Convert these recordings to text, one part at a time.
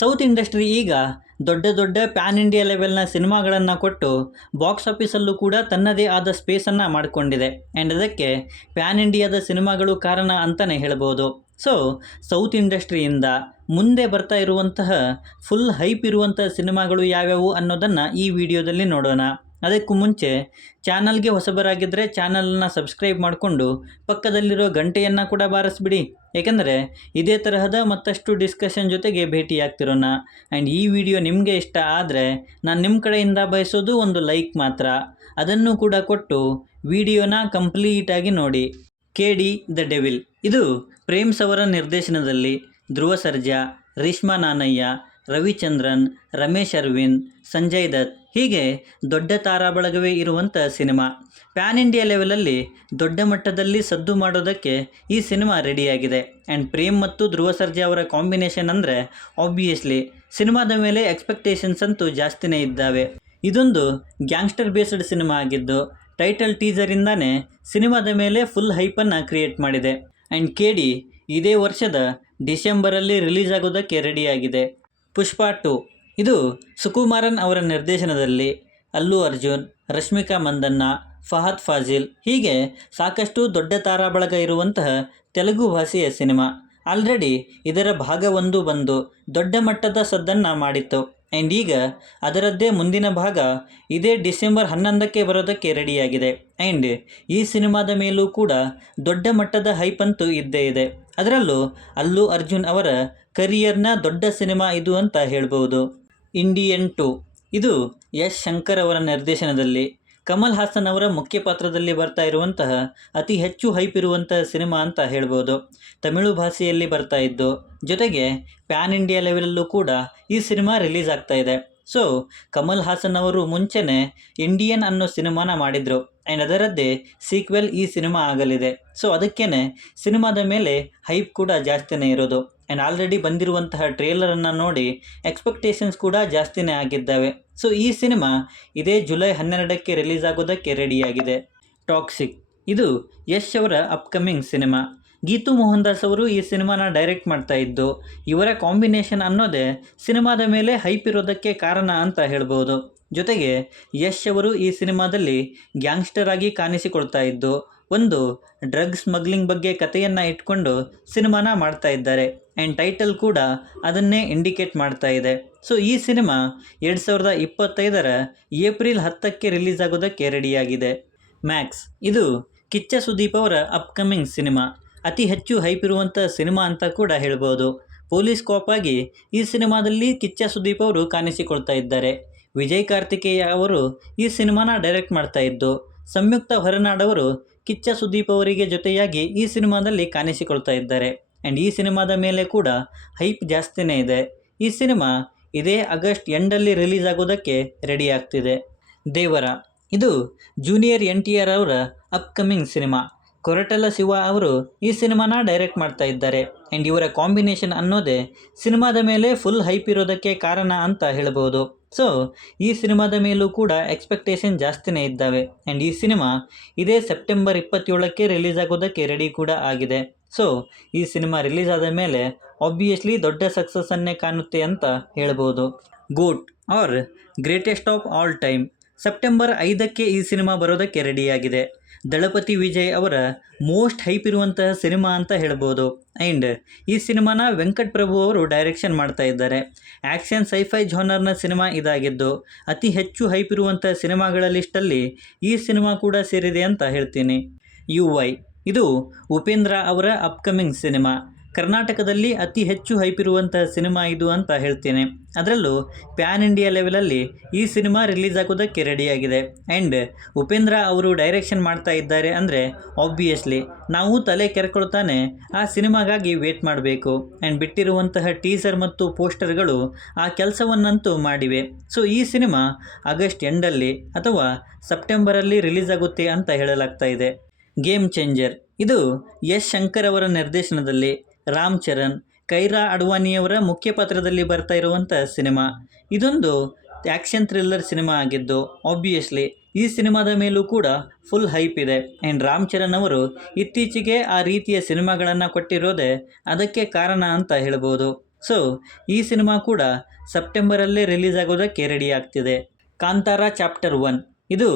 South industry ಈಗ ದೊಡ್ಡ ದೊಡ್ಡ ಪ್ಯಾನ್ ಇಂಡಿಯಾ ಲೆವೆಲ್ನ ಸಿನಿಮಾಗಳನ್ನು ಕೊಟ್ಟು ಬಾಕ್ಸ್ ಆಫೀಸಲ್ಲೂ ಕೂಡ ತನ್ನದೇ ಆದ ಸ್ಪೇಸನ್ನು ಮಾಡಿಕೊಂಡಿದೆ. ಆ್ಯಂಡ್ ಅದಕ್ಕೆ ಪ್ಯಾನ್ ಇಂಡಿಯಾದ ಸಿನಿಮಾಗಳು ಕಾರಣ ಅಂತಲೇ ಹೇಳ್ಬೋದು. ಸೊ ಸೌತ್ ಇಂಡಸ್ಟ್ರಿಯಿಂದ ಮುಂದೆ ಬರ್ತಾ ಇರುವಂತಹ ಫುಲ್ ಹೈಪ್ ಇರುವಂತಹ ಸಿನಿಮಾಗಳು ಯಾವ್ಯಾವು ಅನ್ನೋದನ್ನು ಈ ವಿಡಿಯೋದಲ್ಲಿ ನೋಡೋಣ. ಅದಕ್ಕೂ ಮುಂಚೆ ಚಾನಲ್ಗೆ ಹೊಸಬರಾಗಿದ್ದರೆ ಚಾನಲನ್ನು ಸಬ್ಸ್ಕ್ರೈಬ್ ಮಾಡಿಕೊಂಡು ಪಕ್ಕದಲ್ಲಿರೋ ಗಂಟೆಯನ್ನು ಕೂಡ ಬಾರಿಸ್ಬಿಡಿ. ಏಕೆಂದರೆ ಇದೇ ತರಹದ ಮತ್ತಷ್ಟು ಡಿಸ್ಕಷನ್ ಜೊತೆಗೆ ಭೇಟಿಯಾಗ್ತಿರೋಣ. ಆ್ಯಂಡ್ ಈ ವಿಡಿಯೋ ನಿಮಗೆ ಇಷ್ಟ ಆದರೆ ನಾನು ನಿಮ್ಮ ಕಡೆಯಿಂದ ಬಯಸೋದು ಒಂದು ಲೈಕ್ ಮಾತ್ರ. ಅದನ್ನು ಕೂಡ ಕೊಟ್ಟು ವಿಡಿಯೋನ ಕಂಪ್ಲೀಟಾಗಿ ನೋಡಿ. KD ದ ಡೆವಿಲ್ ಇದು ಪ್ರೇಮ್ಸ್ ಅವರ ನಿರ್ದೇಶನದಲ್ಲಿ ಧ್ರುವ ಸರ್ಜಾ, ರೇಷ್ಮಾ ನಾನಯ್ಯ, ರವಿಚಂದ್ರನ್, ರಮೇಶ್ ಅರವಿಂದ್, ಸಂಜಯ್ ದತ್ ಹೀಗೆ ದೊಡ್ಡ ತಾರಾಬಳಗವೇ ಇರುವಂಥ ಸಿನಿಮಾ. ಪ್ಯಾನ್ ಇಂಡಿಯಾ ಲೆವೆಲಲ್ಲಿ ದೊಡ್ಡ ಮಟ್ಟದಲ್ಲಿ ಸದ್ದು ಮಾಡೋದಕ್ಕೆ ಈ ಸಿನಿಮಾ ರೆಡಿಯಾಗಿದೆ. ಆ್ಯಂಡ್ ಪ್ರೇಮ್ ಮತ್ತು ಧ್ರುವ ಸರ್ಜಾ ಅವರ ಕಾಂಬಿನೇಷನ್ ಅಂದರೆ ಆಬ್ವಿಯಸ್ಲಿ ಸಿನಿಮಾದ ಮೇಲೆ ಎಕ್ಸ್ಪೆಕ್ಟೇಷನ್ಸ್ ಅಂತೂ ಜಾಸ್ತಿನೇ ಇದ್ದಾವೆ. ಇದೊಂದು ಗ್ಯಾಂಗ್ಸ್ಟರ್ ಬೇಸ್ಡ್ ಸಿನಿಮಾ ಆಗಿದ್ದು ಟೈಟಲ್ ಟೀಸರಿಂದಾನೇ ಸಿನಿಮಾದ ಮೇಲೆ ಫುಲ್ ಹೈಪನ್ನು ಕ್ರಿಯೇಟ್ ಮಾಡಿದೆ. ಆ್ಯಂಡ್ KD ಇದೇ ವರ್ಷದ ಡಿಸೆಂಬರಲ್ಲಿ ರಿಲೀಸ್ ಆಗೋದಕ್ಕೆ ರೆಡಿಯಾಗಿದೆ. ಪುಷ್ಪ 2 ಇದು ಸುಕುಮಾರನ್ ಅವರ ನಿರ್ದೇಶನದಲ್ಲಿ ಅಲ್ಲು ಅರ್ಜುನ್, ರಶ್ಮಿಕಾ ಮಂದಣ್ಣ, ಫಹದ್ ಫಾಜಿಲ್ ಹೀಗೆ ಸಾಕಷ್ಟು ದೊಡ್ಡ ತಾರಾಬಳಗ ಇರುವಂತಹ ತೆಲುಗು ಭಾಷೆಯ ಸಿನಿಮಾ. ಆಲ್ರೆಡಿ ಇದರ ಭಾಗ 1 ಬಂದು ದೊಡ್ಡ ಮಟ್ಟದ ಸದ್ದನ್ನು ಮಾಡಿತ್ತು. ಆ್ಯಂಡ್ ಈಗ ಅದರದ್ದೇ ಮುಂದಿನ ಭಾಗ ಇದೇ ಡಿಸೆಂಬರ್ 11ಕ್ಕೆ ಬರೋದಕ್ಕೆ ರೆಡಿಯಾಗಿದೆ. ಆ್ಯಂಡ್ ಈ ಸಿನಿಮಾದ ಮೇಲೂ ಕೂಡ ದೊಡ್ಡ ಮಟ್ಟದ ಹೈಪ್ ಅಂತೂ ಇದ್ದೇ ಇದೆ. ಅದರಲ್ಲೂ ಅಲ್ಲು ಅರ್ಜುನ್ ಅವರ ಕರಿಯರ್ನ ದೊಡ್ಡ ಸಿನಿಮಾ ಇದು ಅಂತ ಹೇಳ್ಬೋದು. ಇಂಡಿಯನ್ 2 ಇದು ಯಶ್ ಶಂಕರ್ ಅವರ ನಿರ್ದೇಶನದಲ್ಲಿ ಕಮಲ್ ಹಾಸನ್ ಅವರ ಮುಖ್ಯ ಪಾತ್ರದಲ್ಲಿ ಬರ್ತಾ ಇರುವಂತಹ ಅತಿ ಹೆಚ್ಚು ಹೈಪ್ ಇರುವಂತಹ ಸಿನಿಮಾ ಅಂತ ಹೇಳ್ಬೋದು. ತಮಿಳು ಭಾಷೆಯಲ್ಲಿ ಬರ್ತಾ ಇದ್ದು ಜೊತೆಗೆ ಪ್ಯಾನ್ ಇಂಡಿಯಾ ಲೆವೆಲಲ್ಲೂ ಕೂಡ ಈ ಸಿನಿಮಾ ರಿಲೀಸ್ ಆಗ್ತಾ ಇದೆ. ಸೊ ಕಮಲ್ ಹಾಸನ್ ಅವರು ಮುಂಚೆನೇ ಇಂಡಿಯನ್ ಅನ್ನೋ ಸಿನಿಮಾನ ಮಾಡಿದರು. ಆ್ಯಂಡ್ ಅದರದ್ದೇ ಸೀಕ್ವೆಲ್ ಈ ಸಿನಿಮಾ ಆಗಲಿದೆ. ಸೊ ಅದಕ್ಕೇ ಸಿನಿಮಾದ ಮೇಲೆ ಹೈಪ್ ಕೂಡ ಜಾಸ್ತಿನೇ ಇರೋದು. ಆ್ಯಂಡ್ ಆಲ್ರೆಡಿ ಬಂದಿರುವಂತಹ ಟ್ರೇಲರನ್ನು ನೋಡಿ ಎಕ್ಸ್ಪೆಕ್ಟೇಷನ್ಸ್ ಕೂಡ ಜಾಸ್ತಿನೇ ಆಗಿದ್ದಾವೆ. ಸೊ ಈ ಸಿನಿಮಾ ಇದೇ ಜುಲೈ 12ಕ್ಕೆ ರಿಲೀಸ್ ಆಗೋದಕ್ಕೆ ರೆಡಿಯಾಗಿದೆ. ಟಾಕ್ಸಿಕ್ ಇದು ಯಶ್ ಅವರ ಅಪ್ಕಮಿಂಗ್ ಸಿನಿಮಾ. ಗೀತು ಮೋಹನ್ ದಾಸ್ ಅವರು ಈ ಸಿನಿಮಾನ ಡೈರೆಕ್ಟ್ ಮಾಡ್ತಾ ಇದ್ದು ಇವರ ಕಾಂಬಿನೇಷನ್ ಅನ್ನೋದೇ ಸಿನಿಮಾದ ಮೇಲೆ ಹೈಪ್ ಇರೋದಕ್ಕೆ ಕಾರಣ ಅಂತ ಹೇಳ್ಬೋದು. ಜೊತೆಗೆ ಯಶ್ ಅವರು ಈ ಸಿನಿಮಾದಲ್ಲಿ ಗ್ಯಾಂಗ್ಸ್ಟರ್ ಆಗಿ ಕಾಣಿಸಿಕೊಳ್ತಾ ಇದ್ದು ಒಂದು ಡ್ರಗ್ ಸ್ಮಗ್ಲಿಂಗ್ ಬಗ್ಗೆ ಕಥೆಯನ್ನು ಇಟ್ಕೊಂಡು ಸಿನಿಮಾನ ಮಾಡ್ತಾ ಇದ್ದಾರೆ. ಆ್ಯಂಡ್ ಟೈಟಲ್ ಕೂಡ ಅದನ್ನೇ ಇಂಡಿಕೇಟ್ ಮಾಡ್ತಾ ಇದೆ. ಸೊ ಈ ಸಿನಿಮಾ 2025ರ ಏಪ್ರಿಲ್ 10ಕ್ಕೆ ರಿಲೀಸ್ ಆಗೋದಕ್ಕೆ ರೆಡಿಯಾಗಿದೆ. ಮ್ಯಾಕ್ಸ್ ಇದು ಕಿಚ್ಚ ಸುದೀಪ್ ಅವರ ಅಪ್ಕಮಿಂಗ್ ಸಿನಿಮಾ. ಅತಿ ಹೆಚ್ಚು ಹೈಪ್ ಇರುವಂಥ ಸಿನಿಮಾ ಅಂತ ಕೂಡ ಹೇಳ್ಬೋದು. ಪೊಲೀಸ್ ಕಾಪ್ ಆಗಿ ಈ ಸಿನಿಮಾದಲ್ಲಿ ಕಿಚ್ಚ ಸುದೀಪ್ ಅವರು ಕಾಣಿಸಿಕೊಳ್ತಾ ಇದ್ದಾರೆ. ವಿಜಯ್ ಕಾರ್ತಿಕೇಯ ಅವರು ಈ ಸಿನಿಮಾನ ಡೈರೆಕ್ಟ್ ಮಾಡ್ತಾ ಇದ್ದು ಸಂಯುಕ್ತ ಹೊರನಾಡವರು ಕಿಚ್ಚ ಸುದೀಪ್ ಅವರಿಗೆ ಜೊತೆಯಾಗಿ ಈ ಸಿನಿಮಾದಲ್ಲಿ ಕಾಣಿಸಿಕೊಳ್ತಾ ಇದ್ದಾರೆ. ಆ್ಯಂಡ್ ಈ ಸಿನಿಮಾದ ಮೇಲೆ ಕೂಡ ಹೈಪ್ ಜಾಸ್ತಿನೇ ಇದೆ. ಈ ಸಿನಿಮಾ ಇದೇ ಆಗಸ್ಟ್ ಎಂಡಲ್ಲಿ ರಿಲೀಸ್ ಆಗೋದಕ್ಕೆ ರೆಡಿ ಆಗ್ತಿದೆ. ದೇವರ ಇದು ಜೂನಿಯರ್ NTR ಅವರ ಅಪ್ಕಮಿಂಗ್ ಸಿನಿಮಾ. ಕೊರಟಲ ಶಿವ ಅವರು ಈ ಸಿನಿಮಾನ ಡೈರೆಕ್ಟ್ ಮಾಡ್ತಾ ಇದ್ದಾರೆ. ಆ್ಯಂಡ್ ಇವರ ಕಾಂಬಿನೇಷನ್ ಅನ್ನೋದೇ ಸಿನಿಮಾದ ಮೇಲೆ ಫುಲ್ ಹೈಪ್ ಇರೋದಕ್ಕೆ ಕಾರಣ ಅಂತ ಹೇಳ್ಬೋದು. ಸೊ ಈ ಸಿನಿಮಾದ ಮೇಲೂ ಕೂಡ ಎಕ್ಸ್ಪೆಕ್ಟೇಷನ್ ಜಾಸ್ತಿನೇ ಇದ್ದಾವೆ. ಆ್ಯಂಡ್ ಈ ಸಿನಿಮಾ ಇದೇ ಸೆಪ್ಟೆಂಬರ್ 27ಕ್ಕೆ ರಿಲೀಸ್ ಆಗೋದಕ್ಕೆ ರೆಡಿ ಕೂಡ ಆಗಿದೆ. ಸೊ ಈ ಸಿನಿಮಾ ರಿಲೀಸ್ ಆದ ಮೇಲೆ ಆಬ್ವಿಯಸ್ಲಿ ದೊಡ್ಡ ಸಕ್ಸಸ್ಸನ್ನೇ ಕಾಣುತ್ತೆ ಅಂತ ಹೇಳ್ಬೋದು. GOAT or greatest of all time September 5ಕ್ಕೆ ಈ ಸಿನಿಮಾ ಬರೋದಕ್ಕೆ ರೆಡಿಯಾಗಿದೆ. ದಳಪತಿ ವಿಜಯ್ ಅವರ ಮೋಸ್ಟ್ ಹೈಪ್ ಇರುವಂತಹ ಸಿನಿಮಾ ಅಂತ ಹೇಳ್ಬೋದು. ಆ್ಯಂಡ್ ಈ ಸಿನಿಮಾನ ವೆಂಕಟ್ ಪ್ರಭು ಅವರು ಡೈರೆಕ್ಷನ್ ಮಾಡ್ತಾ ಇದ್ದಾರೆ. ಆ್ಯಕ್ಷನ್ ಸೈಫೈ ಜಾನರ್ನ ಸಿನಿಮಾ ಇದಾಗಿದ್ದು ಅತಿ ಹೆಚ್ಚು ಹೈಪ್ ಇರುವಂಥ ಸಿನಿಮಾಗಳ ಲಿಸ್ಟಲ್ಲಿ ಈ ಸಿನಿಮಾ ಕೂಡ ಸೇರಿದೆ ಅಂತ ಹೇಳ್ತೀನಿ. UI ಇದು ಉಪೇಂದ್ರ ಅವರ ಅಪ್ಕಮಿಂಗ್ ಸಿನಿಮಾ. ಕರ್ನಾಟಕದಲ್ಲಿ ಅತಿ ಹೆಚ್ಚು ಹೈಪ್ ಇರುವಂತಹ ಸಿನಿಮಾ ಇದು ಅಂತ ಹೇಳ್ತೇನೆ. ಅದರಲ್ಲೂ ಪ್ಯಾನ್ ಇಂಡಿಯಾ ಲೆವೆಲಲ್ಲಿ ಈ ಸಿನಿಮಾ ರಿಲೀಸ್ ಆಗೋದಕ್ಕೆ ರೆಡಿಯಾಗಿದೆ. ಆ್ಯಂಡ್ ಉಪೇಂದ್ರ ಅವರು ಡೈರೆಕ್ಷನ್ ಮಾಡ್ತಾ ಇದ್ದಾರೆ ಅಂದರೆ ಆಬ್ವಿಯಸ್ಲಿ ನಾವು ತಲೆ ಕೆರ್ಕೊಳ್ತಾನೆ ಆ ಸಿನಿಮಾಗಾಗಿ ವೇಟ್ ಮಾಡಬೇಕು. ಆ್ಯಂಡ್ ಬಿಟ್ಟಿರುವಂತಹ ಟೀಸರ್ ಮತ್ತು ಪೋಸ್ಟರ್ಗಳು ಆ ಕೆಲಸವನ್ನಂತೂ ಮಾಡಿವೆ. ಸೊ ಈ ಸಿನಿಮಾ ಆಗಸ್ಟ್ ಎಂಡಲ್ಲಿ ಅಥವಾ ಸೆಪ್ಟೆಂಬರಲ್ಲಿ ರಿಲೀಸ್ ಆಗುತ್ತೆ ಅಂತ ಹೇಳಲಾಗ್ತಾ ಇದೆ. ಗೇಮ್ ಚೇಂಜರ್ ಇದು ಯಶ್ ಶಂಕರ್ ಅವರ ನಿರ್ದೇಶನದಲ್ಲಿ ರಾಮ್ ಚರಣ್, ಕೈರಾ ಅಡ್ವಾಣಿಯವರ ಮುಖ್ಯ ಪಾತ್ರದಲ್ಲಿ ಬರ್ತಾ ಇರುವಂಥ ಸಿನಿಮಾ. ಇದೊಂದು ಆ್ಯಕ್ಷನ್ ಥ್ರಿಲ್ಲರ್ ಸಿನಿಮಾ ಆಗಿದ್ದು ಆಬ್ವಿಯಸ್ಲಿ ಈ ಸಿನಿಮಾದ ಮೇಲೂ ಕೂಡ ಫುಲ್ ಹೈಪ್ ಇದೆ. ಆ್ಯಂಡ್ ರಾಮ್ ಚರಣ್ ಅವರು ಇತ್ತೀಚೆಗೆ ಆ ರೀತಿಯ ಸಿನಿಮಾಗಳನ್ನು ಕೊಟ್ಟಿರೋದೇ ಅದಕ್ಕೆ ಕಾರಣ ಅಂತ ಹೇಳ್ಬೋದು. ಸೊ ಈ ಸಿನಿಮಾ ಕೂಡ ಸೆಪ್ಟೆಂಬರಲ್ಲೇ ರಿಲೀಸ್ ಆಗೋದಕ್ಕೆ ರೆಡಿ ಆಗ್ತಿದೆ. ಕಾಂತಾರ ಚಾಪ್ಟರ್ 1 ಇದು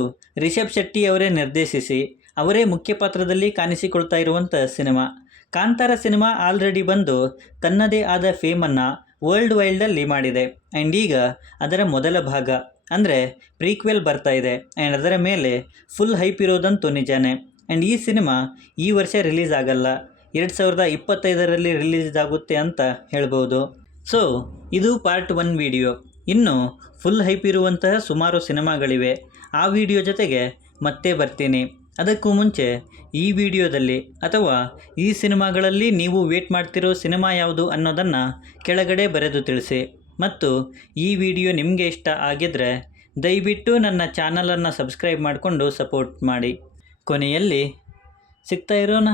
ರಿಷಬ್ ಶೆಟ್ಟಿ ಅವರೇ ನಿರ್ದೇಶಿಸಿ ಅವರೇ ಮುಖ್ಯ ಪಾತ್ರದಲ್ಲಿ ಕಾಣಿಸಿಕೊಳ್ತಾ ಇರುವಂಥ ಸಿನಿಮಾ. ಕಾಂತಾರ ಸಿನಿಮಾ ಆಲ್ರೆಡಿ ಬಂದು ತನ್ನದೇ ಆದ ಫೇಮನ್ನು ವರ್ಲ್ಡ್ ವೈಲ್ಡಲ್ಲಿ ಮಾಡಿದೆ. ಆ್ಯಂಡ್ ಈಗ ಅದರ ಮೊದಲ ಭಾಗ ಅಂದರೆ ಪ್ರೀಕ್ವೆಲ್ ಬರ್ತಾ ಇದೆ. ಆ್ಯಂಡ್ ಅದರ ಮೇಲೆ ಫುಲ್ ಹೈಪ್ ಇರೋದಂತೂ ನಿಜಾನೇ. ಆ್ಯಂಡ್ ಈ ಸಿನಿಮಾ ಈ ವರ್ಷ ರಿಲೀಸ್ ಆಗಲ್ಲ, 2025ರಲ್ಲಿ ರಿಲೀಸ್ ಆಗುತ್ತೆ ಅಂತ ಹೇಳ್ಬೋದು. ಸೊ ಇದು ಪಾರ್ಟ್ 1 ವಿಡಿಯೋ. ಇನ್ನು ಫುಲ್ ಹೈಪ್ ಇರುವಂತಹ ಸುಮಾರು ಸಿನಿಮಾಗಳಿವೆ. ಆ ವಿಡಿಯೋ ಜೊತೆಗೆ ಮತ್ತೆ ಬರ್ತೀನಿ. ಅದಕ್ಕೂ ಮುಂಚೆ ಈ ವಿಡಿಯೋದಲ್ಲಿ ಅಥವಾ ಈ ಸಿನಿಮಾಗಳಲ್ಲಿ ನೀವು ವೇಟ್ ಮಾಡ್ತಿರೋ ಸಿನಿಮಾ ಯಾವುದು ಅನ್ನೋದನ್ನು ಕೆಳಗಡೆ ಬರೆದು ತಿಳಿಸಿ. ಮತ್ತು ಈ ವಿಡಿಯೋ ನಿಮಗೆ ಇಷ್ಟ ಆಗಿದ್ದರೆ ದಯವಿಟ್ಟು ನನ್ನ ಚಾನಲನ್ನು ಸಬ್ಸ್ಕ್ರೈಬ್ ಮಾಡಿಕೊಂಡು ಸಪೋರ್ಟ್ ಮಾಡಿ. ಕೊನೆಯಲ್ಲಿ ಸಿಗ್ತಾ ಇರೋಣ.